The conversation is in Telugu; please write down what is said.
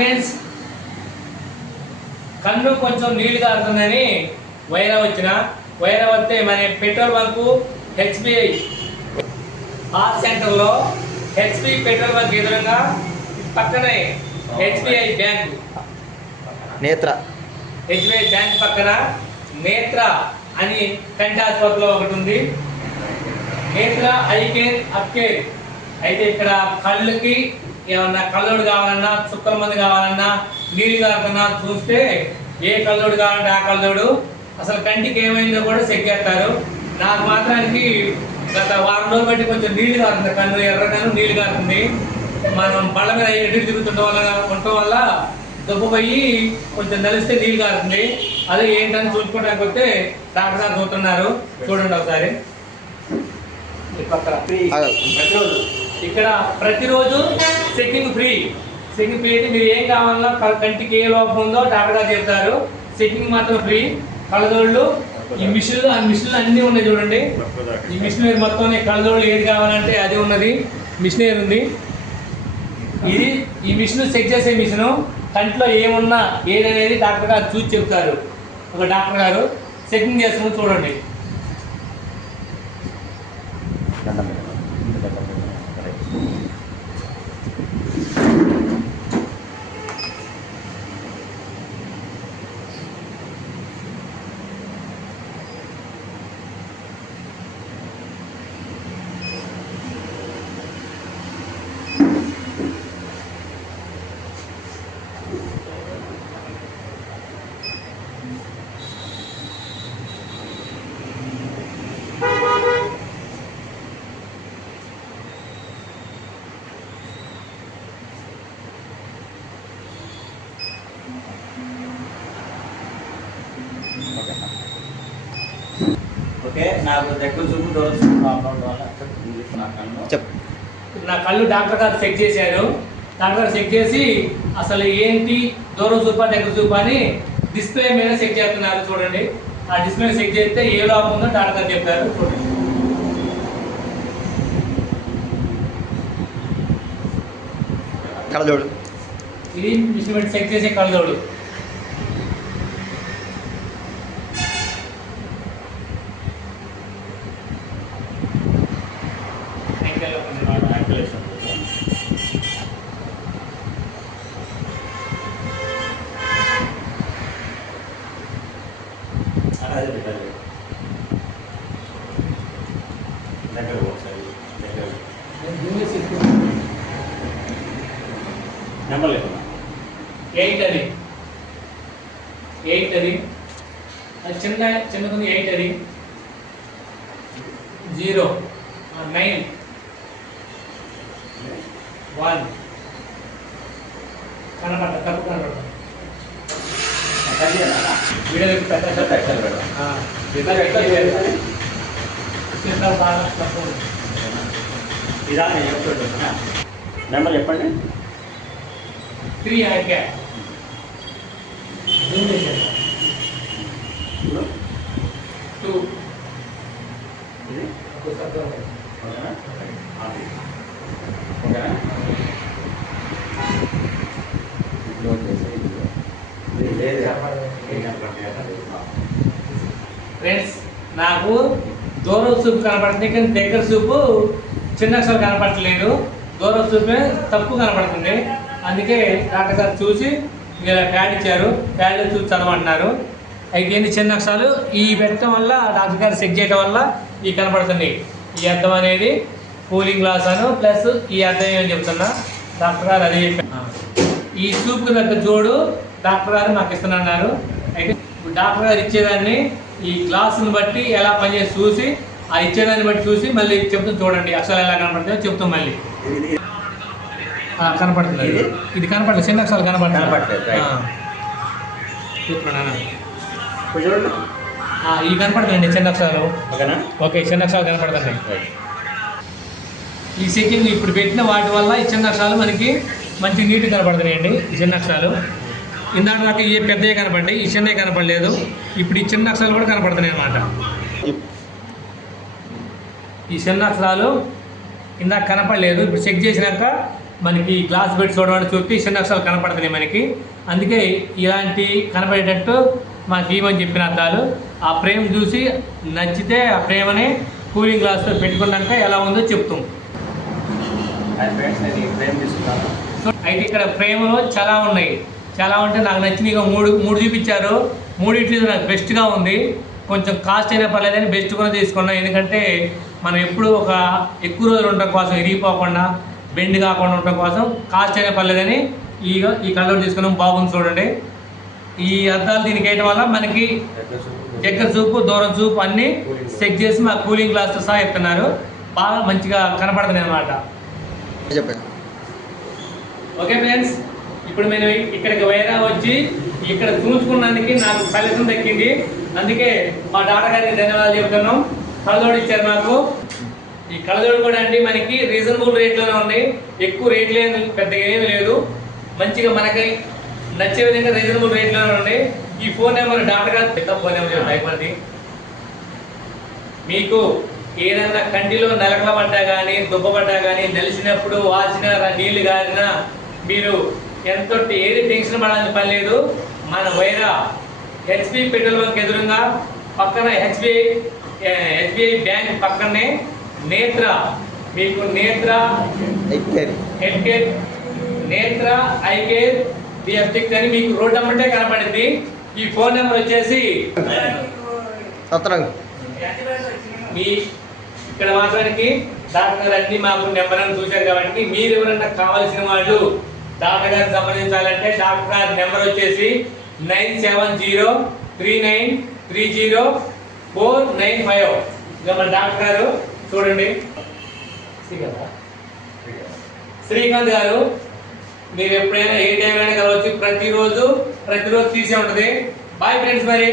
ఫ్రెండ్స్ కన్ను కొంచెం నీళ్ళు కారుతుందని వైరా వచ్చిన. వైరా వస్తే మన పెట్రోల్ బంకు హెచ్పిఐ ఆర్ సెంటర్లో హెచ్పి పెట్రోల్ బంక్ ఎదురుగా పక్కనే HPI bank. Netra. HPI bank పక్కన నేత్ర అని కంటి ఆసుపత్రిలో ఒకటి ఉంది. నేత్ర ఐ కేర్ అప్ కేర్ అయితే ఇక్కడ కళ్ళుకి ఏమన్నా కళ్ళోడు కావాలన్నా చుక్కల మంది కావాలన్నా నీళ్ళు కావాలన్నా చూస్తే ఏ కళ్ళోడు కావాలంటే ఆ కళ్ళోడు అసలు కంటికి ఏమైందో కూడా చెక్ చేస్తారు. నాకు మాత్రానికి గత వారం రోజులు బట్టి కొంచెం నీళ్ళు కారుతుంది. కన్ను ఎర్రగాను నీళ్ళు కారుతుంది. మనం బళ్ళ మీద ఎదురు తిరుగుతుండడం వల్ల ఉండటం వల్ల దుబ్బ పోయి కొంచెం నలిస్తే నీళ్ళు కారుతుంది. అదే ఏంటని చూసుకోవడానికి వస్తే డాక్టర్ గారు చూస్తున్నారు. చూడండి ఒకసారి. ప్రతిరోజు ఇక్కడ ప్రతిరోజు చెకింగ్ ఫ్రీ చెకింగ్ ఫ్రీ అయితే మీరు ఏం కావాలన్నా కంటికి ఏ లోపం ఉందో డాక్టర్గా చెప్తారు చెకింగ్ మాత్రం ఫ్రీ కళ్ళజోళ్ళు ఈ మిషన్లు ఆ మిషన్లు అన్నీ ఉన్నాయి చూడండి. ఈ మిషనరీ మొత్తం కళ్ళజోళ్ళు ఏది కావాలంటే అది ఉన్నది. మిషనరీ ఉంది. ఇది ఈ మిషన్ చెక్ చేసే మిషన్. కంట్లో ఏమున్నా ఏదనేది డాక్టర్ గారు చూసి చెప్తారు. ఒక డాక్టర్ గారు. చెకింగ్ చేస్తున్నాం చూడండి. ఓకే? నాకు దగ్గర చూపు దూరం చూపు ప్రాబ్లం వల్ల నా చెప్ నా కళ్ళు డాక్టర్ గారు చెక్ చేశారు. డాక్టర్ గారు చెక్ చేసి అసలు ఏంటి దూరం చూపా దగ్గర చూపా అని డిస్ప్లే మీద చెక్ చేస్తున్నారు చూడండి. ఆ డిస్ప్లే చెక్ చేస్తే ఏ లోపం ఉందో డాక్టర్ గారు చెప్తారు చూడండి. కళ్ళజోడు. ఇది మిషన్ చెక్ చేసే కళ్ళజోడు యాక్టివేషన్ అదే పెట్టాలి దగ్గర ఒకసారి దగ్గర నెంబర్ లేదు ఎయిట్ అది ఎయిట్ అది అది చిన్న చిన్నది ఎయిట్ అది జీరో నైన్ పెడదాం. ఆ, ఇట్లా ఇట్లా చేయాలి. చిన్న బాగా తప్పు ఇదా నేను చెప్తుంటా నెంబర్ చెప్పండి త్రీ హ్యాక్ ఇప్పుడు టూ ఇది ఓకేనా అది. ఓకేనా ఇది లేదు ఫ్రెండ్స్ నాకు దూరం చూపు కనపడుతుంది కానీ దగ్గర చూపు చిన్న అక్షరం కనపడట్లేదు. దూరం చూపే తప్పు కనపడుతుంది అందుకే డాక్టర్ గారు చూసి ఇలా ప్యాడ్ ఇచ్చారు. ప్యాడ్ చూసి చదవమంటున్నారు అయితే ఏంటి చిన్న అక్షరాలు? ఈ పెట్టడం వల్ల డాక్టర్ గారు చెక్ చేయడం వల్ల ఈ కనపడుతుంది. ఈ అర్థం అనేది కూలింగ్ గ్లాస్ అను ప్లస్ ఈ అర్థం ఏమని చెప్తున్నా? డాక్టర్ గారు అదే చెప్పారు. ఈ సూప్ దగ్గర జోడు డాక్టర్ గారు నాకు ఇస్తున్నారు అయితే డాక్టర్ గారు ఇచ్చేదాన్ని ఈ గ్లాసుని బట్టి ఎలా పనిచేసి చూసి ఆ ఇచ్చేదాన్ని బట్టి చూసి మళ్ళీ చెప్తూ చూడండి అక్షరాలు ఎలా కనపడుతుందో చెప్తాం మళ్ళీ. కనపడుతుంది ఇది? కనపడలేదు చిన్న అక్షరాలు కనపడలేదు, ఇవి కనపడుతుందండి చిన్న అక్షరాలు. ఓకేనా? ఓకే చిన్న అక్షరాలు కనపడుతున్నాయి రైట్ ఈ సెట్టింగ్ ఇప్పుడు పెట్టిన వాటి వల్ల ఈ చిన్న అక్షరాలు మనకి మంచి నీట్ కనపడుతున్నాయండి ఈ చిన్న అక్షరాలు. ఇందాక నాకు ఈ పెద్దవి కనపడి ఈ చిన్నవి కనపడలేదు. ఇప్పుడు ఈ చిన్న అక్షరాలు కూడా కనపడుతున్నాయి అన్నమాట. ఈ చిన్న అక్షరాలు ఇందాక కనపడలేదు. ఇప్పుడు చెక్ చేసినాక మనకి గ్లాస్ పెట్టి చూడమని చూస్తే చిన్న అక్షరాలు కనపడుతున్నాయి మనకి. అందుకే ఇలాంటి కనపడేటట్టు మనకి ఇవ్వని చెప్పిన అద్దాలు ఆ ఫ్రేమ్ చూసి నచ్చితే ఆ ఫ్రేమ్ని కూలింగ్ గ్లాస్తో పెట్టుకున్నాక ఎలా ఉందో చెప్తాం. ఈ అయితే ఇక్కడ ఫ్రేమ్లు చాలా ఉన్నాయి. చాలా ఉంటే నాకు నచ్చిన ఇక మూడు మూడు చూపించారు. మూడిట్లో నాకు బెస్ట్గా ఉంది. కొంచెం కాస్ట్ అయినా పర్లేదని బెస్ట్ కూడా తీసుకున్నాం. ఎందుకంటే మనం ఎప్పుడు ఒక ఎక్కువ రోజులు ఉండటం కోసం ఇరిగిపోకుండా బెండ్ కాకుండా ఉండటం కోసం కాస్ట్ అయినా పర్లేదని ఈ ఈ కలర్ తీసుకున్నాం. బాగుంది చూడండి. ఈ అద్దాలు దీనికి వేయడం వల్ల మనకి దగ్గర చూపు దూరం చూపు అన్ని చెక్ చేసి మా కూలింగ్ గ్లాస్తో సహా ఇస్తున్నారు. బాగా మంచిగా కనపడుతుంది అనమాట ఓకే ఫ్రెండ్స్ ఇప్పుడు నేను ఇక్కడికి వైరా వచ్చి ఇక్కడ చూసుకున్నందుకు నాకు ఫలితం దక్కింది. అందుకే మా డాక్టర్ గారికి ధన్యవాదాలు చెప్తున్నాం. కళ్ళజోడు ఇచ్చారు నాకు ఈ కళ్ళజోడు కూడా అండి మనకి రీజనబుల్ రేట్లోనే ఉంది. ఎక్కువ రేట్లు పెద్దగా ఏమీ లేదు. మంచిగా మనకి నచ్చే విధంగా రీజనబుల్ రేట్లోనే ఉంది. ఈ ఫోన్ నెంబర్ డాక్టర్ గారు పెద్ద ఫోన్ నెంబర్ భయపడి మీకు ఏదైనా కంటిలో నలకల పడ్డా కానీ దుబ్బపడ్డా కానీ నలిసినప్పుడు వాసిన నీళ్ళు నీళ్ళు కారినా మీరు ఎంతో ఏది టెన్షన్ పడాల్సిన పని లేదు. మన వైరా హెచ్పి పెట్రోల్ బంక్ ఎదురుగా పక్కన హెచ్బిఐ హెచ్బిఐ బ్యాంక్ పక్కనే నేత్ర. మీకు నేత్ర అయిపోయారు head care Netra eye care బిఎఫ్టిక్ అని మీకు రోడ్ నెంబర్టే కనపడింది. ఈ ఫోన్ నెంబర్ వచ్చేసి మీ ఇక్కడ మాత్రానికి డాక్టర్ అన్ని మాకు నెంబర్ అని చూశారు కాబట్టి మీరు ఎవరన్నా కావాల్సిన వాళ్ళు డాక్టర్ గారిని సంప్రదించాలంటే డాక్టర్ గారి నెంబర్ వచ్చేసి nine seven zero three nine three zero four nine five ఇక మన డాక్టర్ గారు చూడండి. శ్రీకాంత్ గారు. మీరు ఎప్పుడైనా ఏ టైం అయినా కలవచ్చు. ప్రతిరోజు ప్రతిరోజు తీసే ఉంటుంది. బాయ్ ఫ్రెండ్స్ మరి.